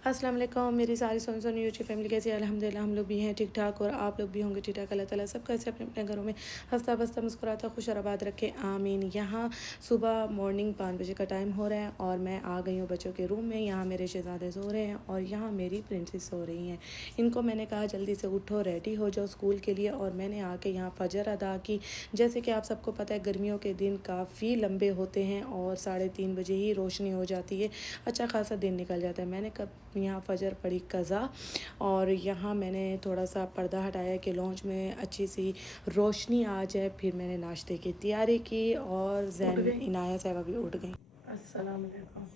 अस्सलाम वालेकुम मेरी सारी सोन यूट्यूब फैमिली कैसी है। अल्हम्दुलिल्लाह हम लोग भी हैं ठीक ठाक और आप लोग भी होंगे ठीक ठाक। अल्लाह ताला सब कैसे अपने अपने घरों में हंसता बसता मुस्कुराता खुश और आबाद रखे, आमीन। यहाँ सुबह मॉर्निंग 5 बजे का टाइम हो रहा है और मैं आ गई हूँ बच्चों के रूम में। यहाँ मेरे शहजादे सो रहे हैं और यहाँ मेरी प्रिंसेस सो रही हैं। इनको मैंने कहा जल्दी से उठो, रेडी हो जाओ स्कूल के लिए, और मैंने आके यहाँ फजर अदा की। जैसे कि आप सबको पता है गर्मियों के दिन काफ़ी लंबे होते हैं और 3:30 बजे ही रोशनी हो जाती है, अच्छा खासा दिन निकल जाता है। मैंने कब यहाँ फजर पड़ी कज़ा और यहाँ मैंने थोड़ा सा पर्दा हटाया कि लॉन्च में अच्छी सी रोशनी आ जाए। फिर मैंने नाश्ते की तैयारी की और जैन इनाया साहबा भी उठ गई। अस्सलाम वालेकुम।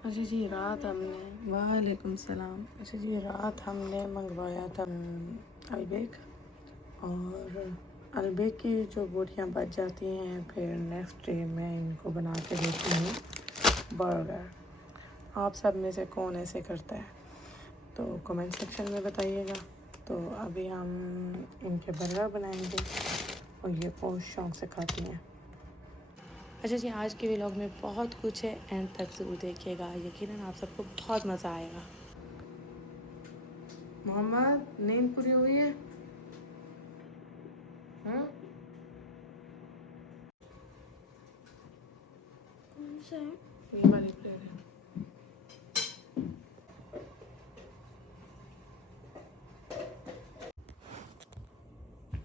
अच्छा जी रात हमने वालेकुम सलाम। अच्छा जी रात हमने मंगवाया था अलबेक, और अलबेक की जो बोटियाँ बच जाती हैं फिर नेक्स्ट डे मैं इनको बना के देती हूँ बर्गर। आप सब में से कौन ऐसे करता है तो कमेंट सेक्शन में बताइएगा। तो अभी हम इनके बर्गर बनाएंगे और ये बहुत शौक से खाती हैं। अच्छा जी आज के व्लॉग में बहुत कुछ है, एंड तक ज़रूर देखिएगा, यकीनन आप सबको बहुत मज़ा आएगा। मोहम्मद नींद पूरी हुई है? ये वाली प्लेट है।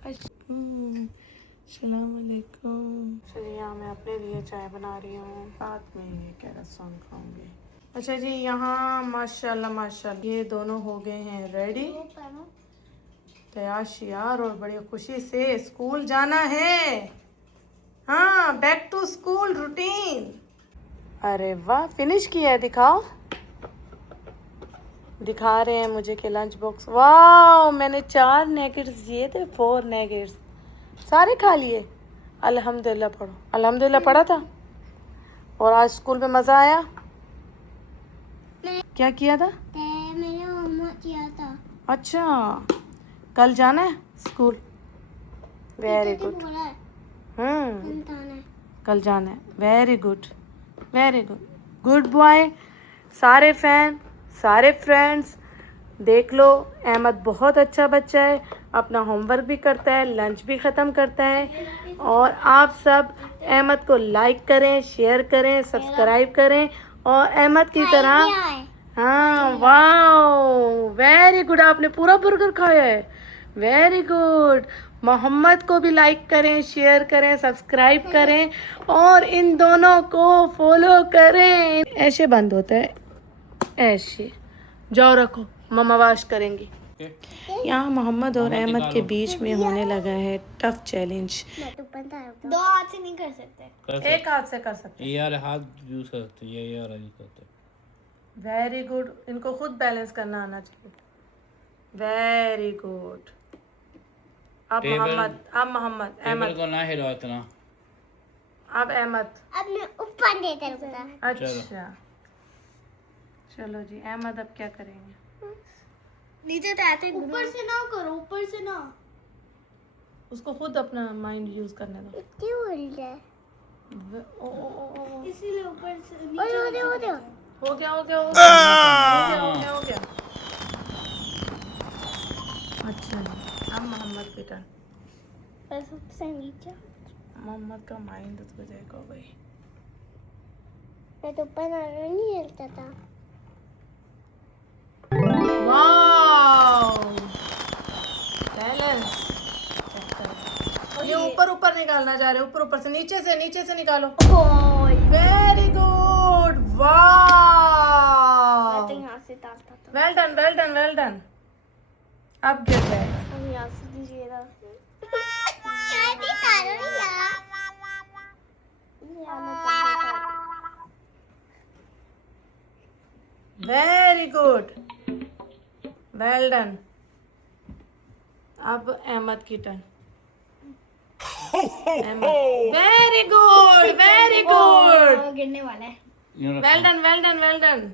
अस्सलामुअलैकुम। चलिए यहाँ मैं अपने लिए चाय बना रही हूँ, साथ में ये कैरसन खाऊंगी। अच्छा जी यहाँ माशाल्लाह माशाल्लाह ये दोनों हो गए हैं रेडी, तैयार और बड़ी खुशी से स्कूल जाना है। हाँ बैक टू स्कूल रूटीन। अरे वाह फिनिश किया है, दिखाओ। दिखा रहे हैं मुझे कि लंच बॉक्स। वाह मैंने 4 नेगेट्स दिए थे, 4 नेगेट्स सारे खा लिए। अल्हम्दुलिल्लाह पढ़ो, अल्हम्दुलिल्लाह पढ़ा था। और आज स्कूल में मज़ा आया? क्या किया था? मैंने होमवर्क किया था। अच्छा कल जाना है स्कूल? Very good. कल जाना है, very good very good, good boy. सारे फैन सारे फ्रेंड्स देख लो, अहमद बहुत अच्छा बच्चा है, अपना होमवर्क भी करता है, लंच भी ख़त्म करता है। और आप सब अहमद को लाइक करें, शेयर करें, सब्सक्राइब करें और अहमद की तरह। हाँ वाह वेरी गुड, आपने पूरा बर्गर खाया है, वेरी गुड। मोहम्मद को भी लाइक करें, शेयर करें, सब्सक्राइब करें और इन दोनों को फॉलो करें। ऐसे बंद होता है, ऐसे जाओ रखो, मम्मा वाश करेंगी। यहाँ मोहम्मद और अहमद के बीच में होने लगा है टफ चैलेंज। 2 हाथ से नहीं कर सकते, एक हाथ से कर सकते यार हाथ यूज करते ये यार यूज करते। वेरी गुड, इनको खुद बैलेंस करना आना चाहिए। Very good. अब मोहम्मद, अब मोहम्मद, अहमद को ना हिलाओ इतना। अब अहमद। अब मैं ऊपर देता रहूंगा। अच्छा चलो जी अहमद अब क्या करेंगे? नीचे तो आते, ऊपर से ना करो, ऊपर से ना, उसको खुद अपना माइंड यूज करने दो। क्यों बोल रहा है? इसीलिए ऊपर से नीचे हो गया हो गया हो गया हो गया हो गया हो गया। अच्छा अब मोहम्मद की टर्न। सबसे नीचे मोहम्मद का माइंड उस वजह को गई। मैं तो ऊपर नहीं हिलता था। Wow balance. ये ऊपर ऊपर निकालना चाह रहे, ऊपर ऊपर से नीचे से निकालो। वेरी गुड वाह, मैं तो यहाँ से डालता था। Well done well done well done. अब गिर जाएगा। अब यहाँ से दीजिएगा। Very good well done. अब अहमद की turn. Very good very good, गिरने वाला है। Well done well done well done.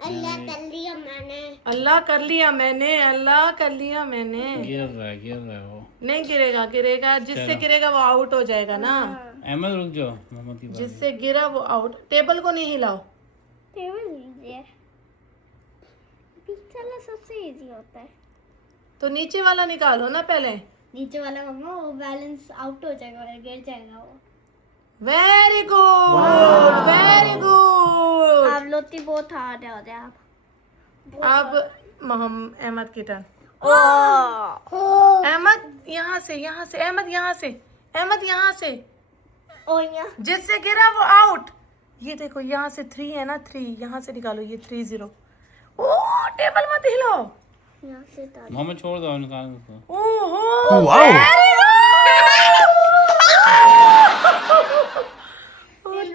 Allah कर लिया मैंने, अल्लाह कर लिया मैंने, अल्लाह कर लिया मैंने। गिर रहा है वो। नहीं गिरेगा, गिरेगा जिससे गिरेगा वो आउट हो जाएगा ना। अहमद रुक जाओ, मोहम्मद की बात। जिससे गिरा वो आउट। टेबल को नहीं हिलाओ। टेबल बीच वाला सबसे इजी होता है। तो नीचे वाला निकालो ना पहले। नीचे वाला मम्मा वो बैलेंस आउट हो जाएगा और गिर जाएगा वो। Very good, very good. आप लोग बहुत हार्ड हो रहे आप। अब अहमद की टर्न। अहमद यहाँ से, यहाँ से, अहमद यहाँ से, अहमद यहाँ से। ओ यहाँ जिससे गिरा वो आउट। ये देखो यहाँ से 3 है ना, 3 यहाँ से निकालो, ये 3-0। ओ टेबल मत हिलो। यहाँ से डाल। मोहम्मद छोड़ दो, निकाल दो। ओहो वेरी गुड।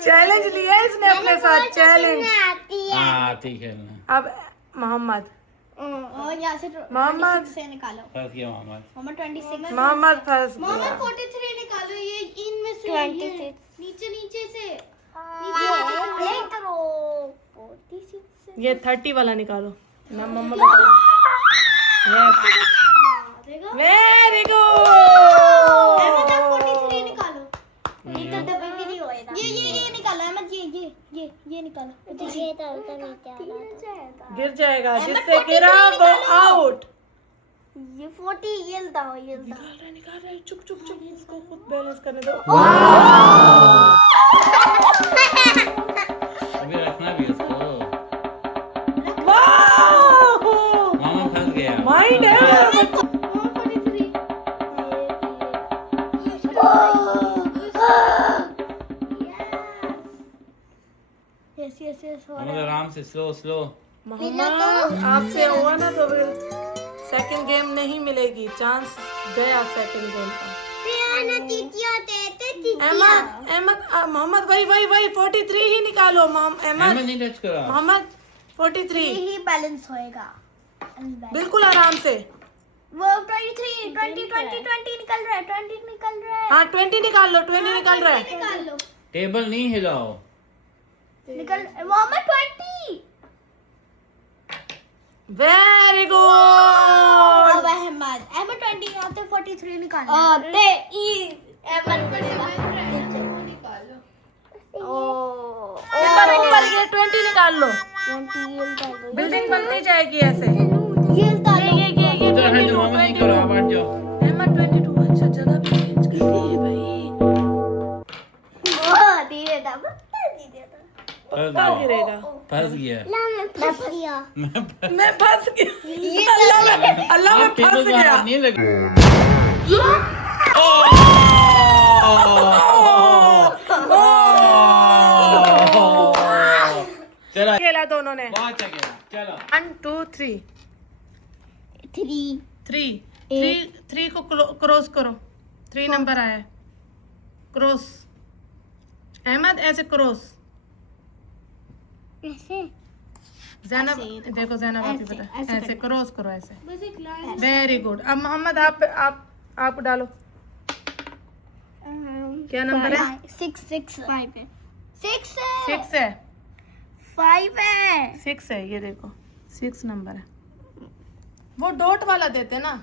चैलेंज लिया इसने अपने साथ, चैलेंज। आती है। हाँ आती खेलना। अब मोहम्मद, और यहाँ से मोहम्मद। 26 से निकालो। फंस गया मोहम्मद। मोहम्मद 26। मोहम्मद फंस गया। मोहम्मद 43 निकालो, ये इनमें से 26 नीचे नीचे से नहीं करो 46 से। ये 30 वाला निकालो ना मोहम्मद। यस देखो वेरी गुड। अहमद आप 43 निकालो। ये तो डब्बे में नहीं होएगा। ये निकालो अहमद, ये निकालो। ये डालता नीचे गिर जाएगा, जिससे गिरा वो आउट। ये 40 ये दाओ निकाल रहा है, चुप चुप चुप, इसको खुद बैलेंस करने दो। अभी रखना भी उसको। वाह मोहम्मद फंस गया। माइंड है मेरा बच्चा। यस मोहम्मद आराम से, स्लो स्लो। मोहम्मद आपसे हुआ ना तो फिर सेकंड गेम नहीं मिलेगी, चांस गया सेकंड गेम का। अहमद अहमद मोहम्मद वही 43 ही निकालो। अहमद अहमद नहीं टच करा। मोहम्मद 43 ही बैलेंस होएगा। बिल्कुल आराम से। वो 23 20 निकल रहा है। 20 निकल रहा है। हाँ 20 निकाल लो, 20 निकाल रहा है। निकाल लो। टेबल नहीं हिलाओ। निकल मोहम्मद 20। Very good. अब अहमद 20 आते 43 निकाल आते अहमद निकालो। ओ ऊपर ये 20 निकाल लो। 20 बिल्डिंग बनती जाएगी ऐसे। ये डालो। ये इधर हट जाओ, मोहम्मद नहीं करो, आप हट जाओ। अहमद 22। अच्छा जगह भी चेंज कर दी है भाई। ओ धीरे दबा धीरे दबा। पक्का गिरेगा। फंस गया। मैं फंस गया। मैं फंस गया। अल्लाह में फंस गया। नहीं लगा। चला खेला दोनों ने। बहुत अच्छा खेला। चलो 1 2 3 3 3 को क्रॉस करो। 3 नंबर आया है, क्रॉस। अहमद ऐसे क्रॉस। ऐसे जैनब देखो, जैनब आप ही ऐसे, बता। ऐसे ऐसे क्रॉस करो ऐसे। बस एक लाइन। Very good. अब मोहम्मद आप डालो। क्या नंबर है? 6 5 है। 6 6 है। 5 है। 6 है, ये देखो 6 नंबर है। वो डॉट वाला देते ना।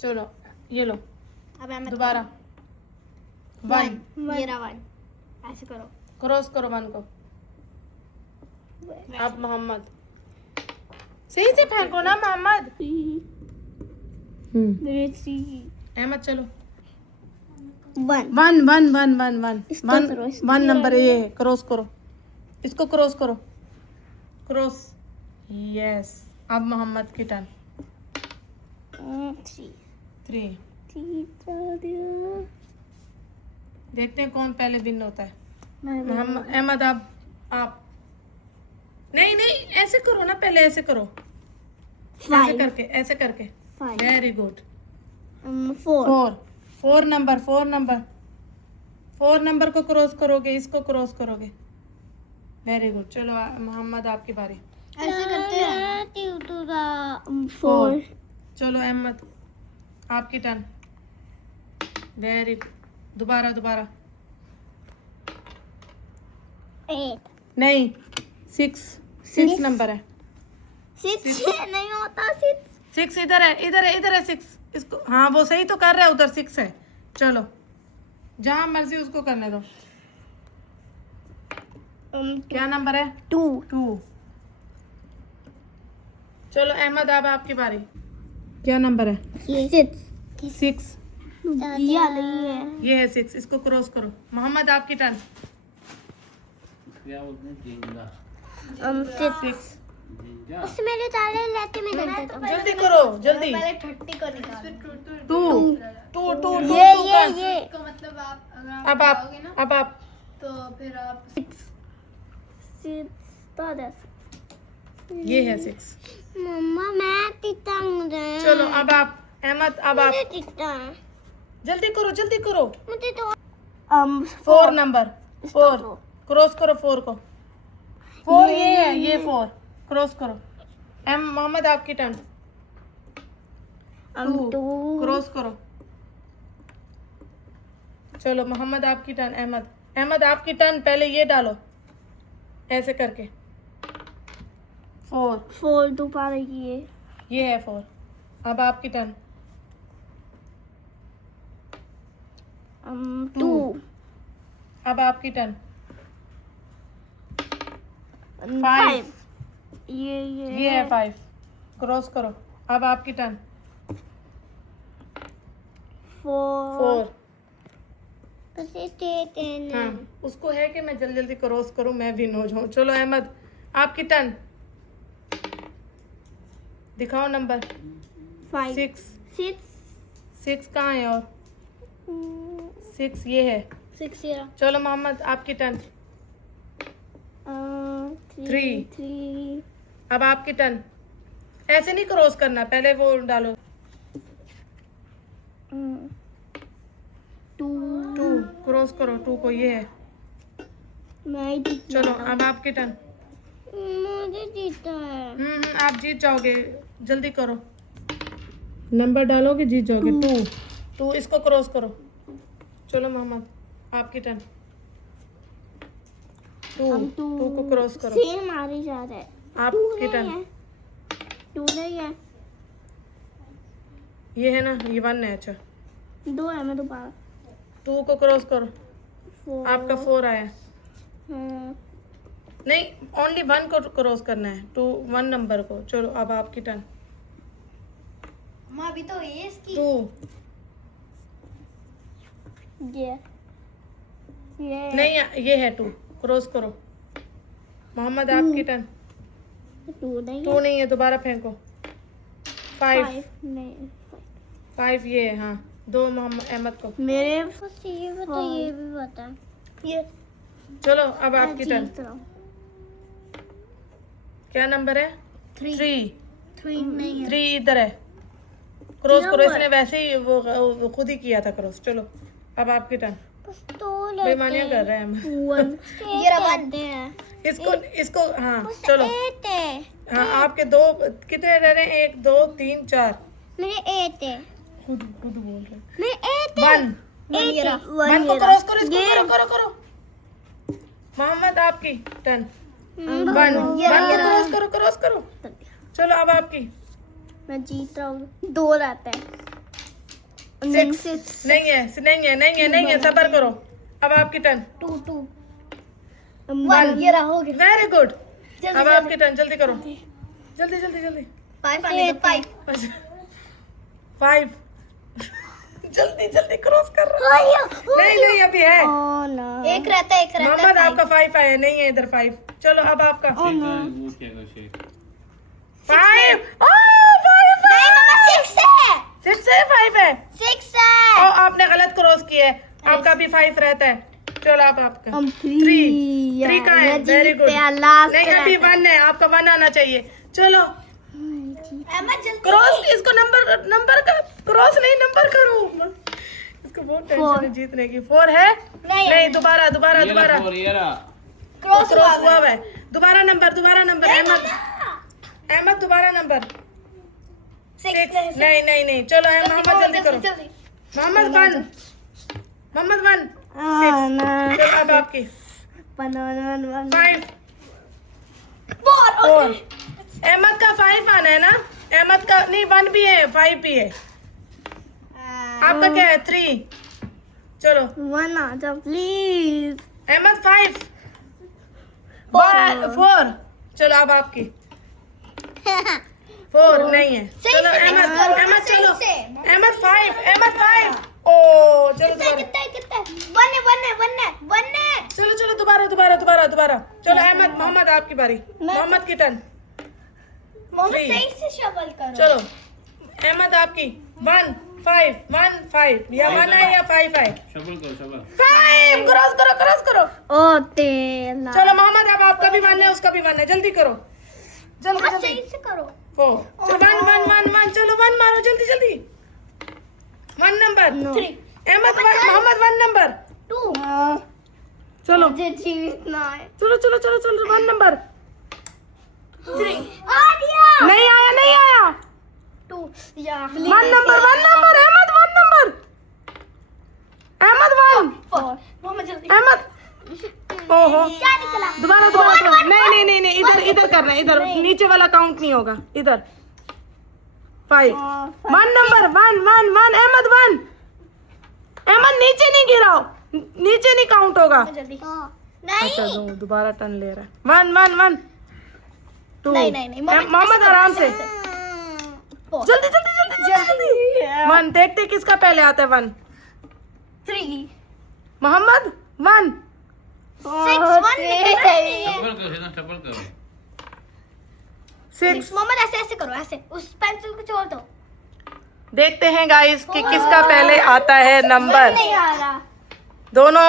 चलो ये लो अब मैं दोबारा 1 मेरा 1 ऐसे करो। क्रॉस करो 1 को। अब मोहम्मद सही से फेंको ना मोहम्मद। मेरे 3 अहमद चलो 1 1 इसको करो, इसको 1 नंबर ये है, क्रॉस करो इसको, क्रॉस करो, क्रॉस। यस अब मोहम्मद की टर्न। 3 देखते हैं कौन पहले विन होता है। मोहम्मद अहमद आप नहीं ऐसे करो ना, पहले ऐसे करो, ऐसे करके वेरी गुड। 4 नंबर को क्रॉस करोगे, इसको क्रॉस करोगे। Very good. चलो मोहम्मद आपकी बारी। ऐसे करते हैं। 4 चलो अहमद आपकी टर्न। वेरी दोबारा 8 नहीं 6 नंबर है। 6 नहीं होता 6 6 इधर है 6। इसको हाँ वो सही तो कर रहा है, उधर 6 है। चलो जहाँ मर्जी उसको करने दो। क्या नंबर है? 2 2 चलो अहमद अब आपकी बारी। क्या नंबर है? 6। ये है 6, इसको क्रॉस करो। मोहम्मद आपकी टर्न। क्या बोलते हैं जिंगा 6। जिंगा मेरे ताले लेते में कर देता हूँ। जल्दी करो जल्दी। पहले 30 को निकालो। 2 ये तो मतलब आप अगर आप अब लगाओगे ना आप तो फिर आप 6 तो 10। ये है 6। मम्मा मैं तीता हूँ। चलो अब आप अहमद अब आप तीता जल्दी करो। मुझे तो 4 नंबर 4 क्रॉस करो 4 को। 4 ये है, ये 4 क्रॉस करो। मोहम्मद आपकी टर्न। 2 क्रॉस करो। चलो मोहम्मद आपकी टर्न। अहमद आपकी टर्न। पहले ये डालो ऐसे करके। 4 दोबारा ये है 4। अब आपकी टर्न। 2 अब आपकी टर्न। 5 ये है 5 क्रॉस करो। अब आपकी टर्न। 4 हाँ, उसको है कि मैं जल्दी जल्दी क्रॉस करूं, मैं विन हो जाऊं। चलो अहमद आपकी टर्न। दिखाओ नंबर। 6 कहाँ है? और 6 ये है। 6 चलो मोहम्मद आपकी टर्न। 3 अब आपकी टर्न। ऐसे नहीं क्रॉस करना, पहले वो डालो। 2 क्रॉस करो 2 को। ये है। चलो अब आपकी टर्न। मुझे जीता है। आप जीत जाओगे, जल्दी करो। नंबर डालोगे जीत जाओगे। 2 इसको क्रॉस करो। चलो मोहम्मद आपकी टर्न। 2 को क्रॉस करो। सेम मारी जा रहा है। आपकी टर्न। 2 नहीं है। ये है ना, ये 1 है। अच्छा 2 है। मैं दोबारा 2 को क्रॉस करो। 4 आपका 4 आया। नहीं, ओनली 1 को क्रॉस करना है। 1 नंबर को। चलो अब आपकी टर्न। माँ अभी तो ये इसकी 2 ये नहीं, ये है 2 क्रॉस करो। मोहम्मद आपकी टर्न। 2 नहीं 2 नहीं है, दोबारा फेंको। 5 नहीं 5 ये है। हाँ, 2 मोहम्मद अहमद को। मेरे ये बता ये भी बता ये चलो अब आपकी टर्न। जीत रहा हूँ। क्या नंबर है? 3 नहीं है 3 इधर है। क्रॉस करो। इसने वैसे ही वो खुद ही किया था क्रॉस। चलो अब आपकी टर्न। बस 2 बेईमानियां कर रहे हैं हम। 1 ये रखते हैं। इसको हाँ चलो। 8 है। हाँ आपके 2 कितने रह रहे हैं? 1 2 3 4। मेरे 8 है। खुद बोल रहे। मेरे 8 है। 1 1 को क्रॉस करो। इसको करो। मोहम्मद आपकी टर्न। 1 को क्रॉस करो। चलो अब आपकी। मैं जीत रहा हूँ। 2 रहता है। 6 नहीं है सबर करो। अब आपकी टर्न। 2 1 ये रहा हो गया। Very good. अब आपकी टर्न। जल्दी करो। जल्दी 5 जल्दी क्रॉस कर रहा। नहीं अभी है। एक रहता है। मोहम्मद आपका 5 आया। नहीं है इधर 5। चलो अब आपका 5 नहीं मम्मा 6 है। 6 है 5 है। 6 है। और आपने गलत क्रॉस किया है। आपका भी 5 रहता है। चलो अब आपका 3 का है। Very good. नहीं अभी 1 है। आपका 1 आना चाहिए। चलो क्रॉस। इसको नंबर का क्रॉस नहीं, नंबर करो। इसको बहुत टेंशन है जीतने की। 4 है। नहीं दोबारा क्रॉस हुआ है। दोबारा नंबर अहमद दोबारा नंबर 6 नहीं। चलो मोहम्मद जल्दी करो। मोहम्मद 1 चलो अब आपकी 5 4 अहमद का 5 आना है ना? अहमद का नहीं 1 भी है 5 भी है। आपका क्या है? 3। चलो 1 आ जा प्लीज। अहमद 5 4 चलो अब आपकी 4 नहीं है। चलो अहमद, अहमद चलो, अहमद 5, अहमद 5। ओ चलो दोबारा, वन है। चलो चलो दोबारा दोबारा दोबारा दोबारा। चलो अहमद, मोहम्मद आपकी बारी, मोहम्मद की टर्न। मोहम्मद 3 सही से शफल करो। चलो अहमद आपकी 1 5 1 5 या 1 है या 5 है? शफल करो शफल। 5 क्रॉस करो, क्रॉस करो। ओ तेला। चलो मोहम्मद अब आपका भी 1 है, उसका भी 1 है, जल्दी करो, जल्दी मोहम्मद जल्दी। सही से करो। 4 चलो 1 1 1 1 चलो 1 मारो जल्दी जल्दी। 1 नंबर 3 अहमद, मोहम्मद 1 नंबर। 2 चलो मुझे जीतना है। चलो चलो चलो चलो 1 नंबर। 3 आ गया। नहीं आया, नहीं आया। 2 या 1 number, 1 number Ahmed, 1 number Ahmed 1। 4 Mohammed जल्दी। अहमद ओहो क्या निकला? दोबारा दोबारा दोबारा। नहीं नहीं नहीं नहीं, इधर इधर करना है, इधर नीचे वाला काउंट नहीं होगा, इधर 5 1 नंबर 1 1 1 अहमद 1। अहमद नीचे नहीं गिराओ, नीचे नहीं काउंट होगा। जल्दी। अच्छा नहीं दोबारा टर्न ले रहा है। 1 1 1 2 नहीं मोहम्मद आराम से, 4 जल्दी जल्दी जल्दी जल्दी। 1 देखते किसका पहले आता है। 1 3 मोहम्मद 1 6 1 निकला नहीं है। शफल करो सीधा, शफल करो। 6 मोहम्मद ऐसे ऐसे करो, ऐसे उस पेंसिल को छोड़ दो। देखते हैं गाइस कि किसका पहले आता है नंबर। नहीं आ रहा। दोनों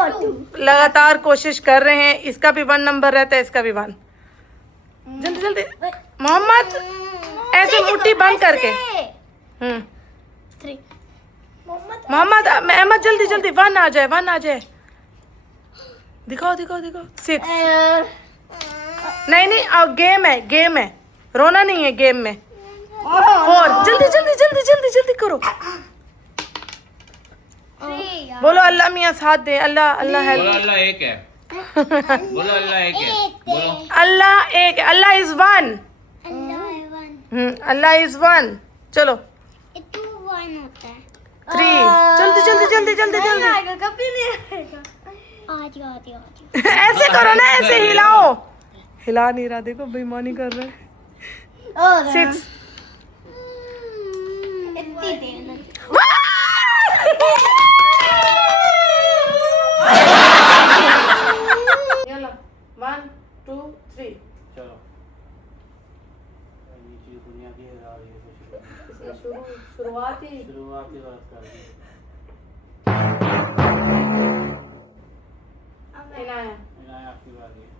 और 2 लगातार कोशिश कर रहे हैं, इसका भी 1 नंबर रहता है, इसका भी 1। जल्दी जल्दी मोहम्मद, ऐसे मुट्ठी बंद करके। 3 मोहम्मद अहमद जल्दी जल्दी 1 आ जाए, 1 आ जाए। दिखाओ दिखाओ दिखाओ। 6 नहीं नहीं, अब गेम है, गेम है, रोना नहीं है गेम में। 4 जल्दी जल्दी जल्दी जल्दी जल्दी करो। बोलो अल्लाह मियाँ साथ दे, अल्लाह अल्लाह बोलो हेल्प। अल्लाह एक है। बोलो अल्लाह एक है। बोलो अल्लाह एक, अल्लाह इज 1। Allah is 1। चलो 3 जल्दी जल्दी जल्दी जल्दी जल्दी। कभी नहीं आएगा। ऐसे करो ना, ऐसे हिलाओ। हिला नहीं रहा, देखो बेईमानी कर रहे हैं। 6 इतनी देर चलो 1 2 3 चलो। नीचे की दुनिया की हिला रही है, कुछ शुरुआत ही शुरुआत की बात कर दी। इनाया आपकी बारी है।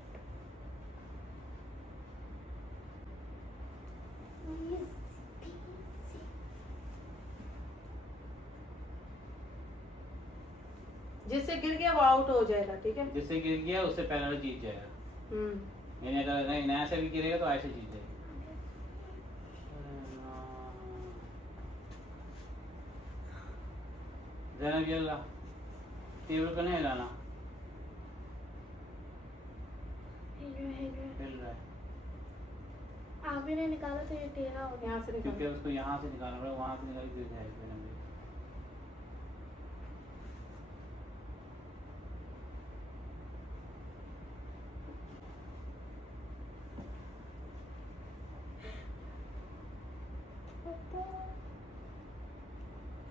जिससे गिर गया वो आउट हो जाएगा, ठीक है। जिससे गिर गया उससे पहले वो जीत जाएगा। यानी अगर नहीं नया से भी गिरेगा तो ऐसे जीत जाएगा। ज़ैनब ये ला, टेबल को नहीं हिलाना। हिल रहा है आप ही ने निकाला तो ये टेढ़ा हो गया। यहाँ से निकालो। क्योंकि उसको यहाँ से निकालना पड़ेगा, वहाँ से निकाल गिर जाएगा।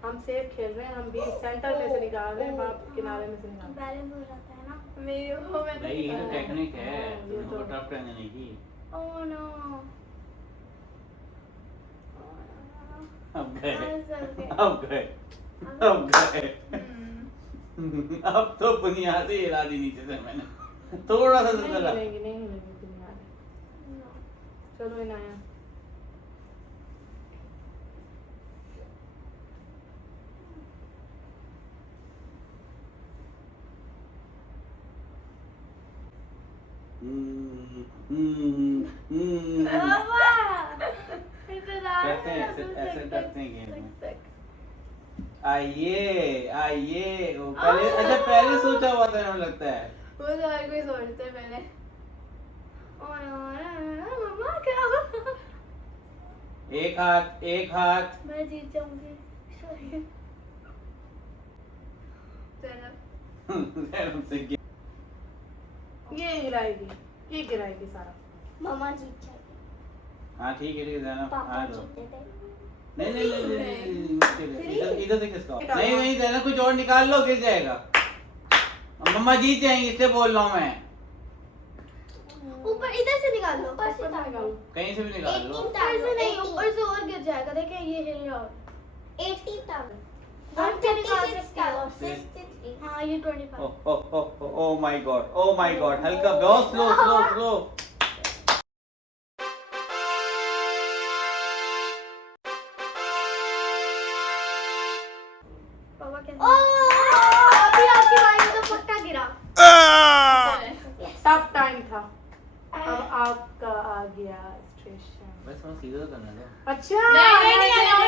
हम सेफ खेल रहे हैं, हम भी सेंटर में से निकाल रहे हैं, बाप किनारे में से निकाल रहे बैलेंस हो जाता है ना। मेरी वो मैं नहीं ये तो टेक्निक है, हाँ, ये तुमको तो- टफ करने की। Oh no. अब गए, गए। अब गए, अब गए। अब तो बुनियाद ही हिला दी नीचे से मैंने, थोड़ा सा नहीं चला। हिलेंगी, नहीं हिलेंगी किनारे। चलो इनाया कहते हैं ऐसे करते हैं गेम में। आइए आइए, वो पहले अच्छा पहले सोचा हुआ था मुझे लगता है। वो तो हर कोई सोचता है पहले। मम्मा क्या हुआ? एक हाथ, एक हाथ। मैं जीत जाऊंगी। हमसे क्या- ये हिलाएगी, ये गिराएगी सारा। मामा जीत जाएगी। हाँ ठीक है ज़ैनब पापा आने दो। जीते थे। नहीं नहीं नहीं, नहीं, नहीं, इधर से किसका? नहीं नहीं ज़ैनब कुछ और निकाल लो, गिर जाएगा। मम्मा जीत जाएंगी, इससे बोल रहा हूँ मैं। ऊपर इधर से निकाल लो, ऊपर से निकालो। कहीं से भी निकाल लो। 18 ऊपर से नहीं, 18 ऊपर से और गिर जाएगा। देखिए ये हिल रहा है। 18,000 हम क्या निकाल 136,000 सकते हैं? 63 हाँ ये 25। ओ माय गॉड, हल्का बहुत स्लो। पापा कैसे? ओ अभी आपकी बारी में तो पक्का गिरा। टफ टाइम था। अब आपका आ गया स्टेशन। बस थोड़ा सीधा तो करना दो। अच्छा नहीं अलाउ,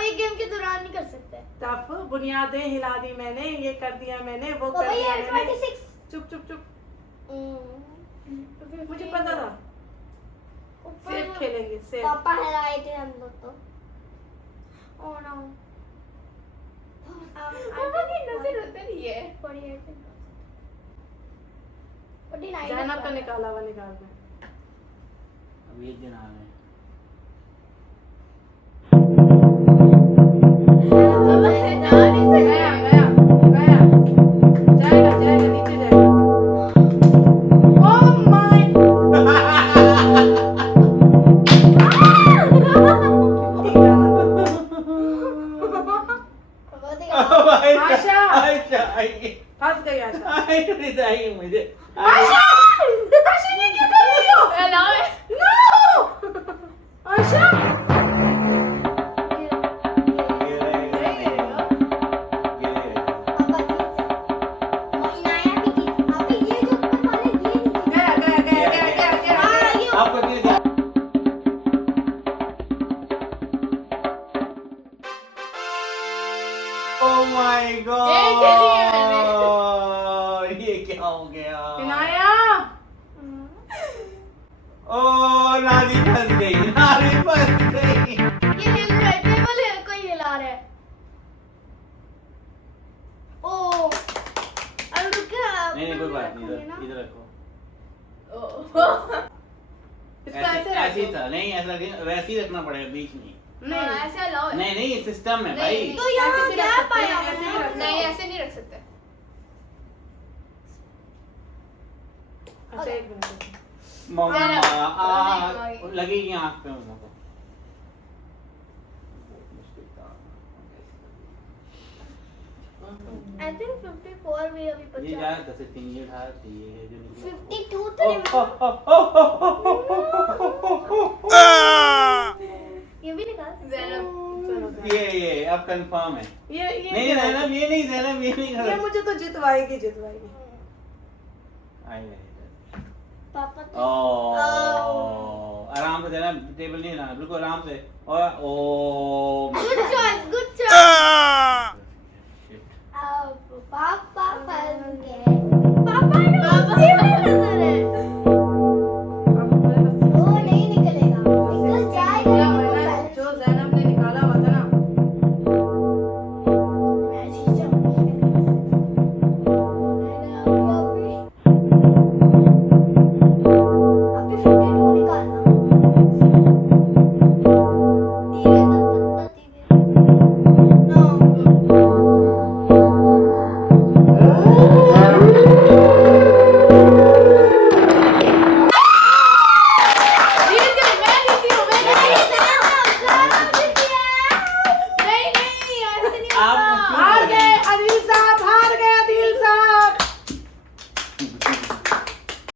ये गेम के दौरान नहीं कर सकते। टफ बुनियादें हिला दी मैंने, ये कर दिया मैंने, वो कर पापा दिया ये मैंने। 26 चुप हम्म, मुझे पता था सेफ खेलेंगे सेफ। पापा हराए थे हम लोग तो। Oh no. पापा की नजर उधर ही है। 48 पे। 49 ज़ैनब का निकाला हुआ निकालना। अब ये दिन आ रहे हैं। गया जाएगा नीचे जाएगा। ओह माय आशा। आयशा आई फंस गई आशा। आई मुझे। आशा ये क्या कर रही हो? अलाउ है। नो आशा गया। आपको गिर गया। Oh my God! ये खेली है मैंने। ये क्या हो गया? इनाया ओह नादी फंस गई। ये हिल रहा है, टेबल है, कोई हिला रहा है। ओह अब रुका। नहीं कोई बात नहीं, इधर रखो। इसको ऐसे ऐसे ही रखो। था, नहीं ऐसा वैसे ही रखना पड़ेगा, बीच में। नहीं ऐसे अलाउ है। नहीं सिस्टम है भाई। तो यहाँ ऐसे भी रख गैप सकते हैं, आया ऐसे भी रख सकते नहीं, हैं। ऐसे नहीं रख सकते। अच्छा एक मिनट मम्मा नहीं, लगेगी आँख पे मम्मा को। आई थिंक 54 भी अभी ये 50। जा दस तीन ये था, ये है जो निकला। 52 ये भी निकाल ज़ैनब। चलो ये अब कंफर्म है। ये नहीं ज़ैनब ये नहीं ये कर। मुझे तो जितवाएगी आई नहीं। पापा तो आराम से देना, टेबल नहीं हिलाना, बिल्कुल आराम से। और ओ गुड चॉइस, गुड चॉइस।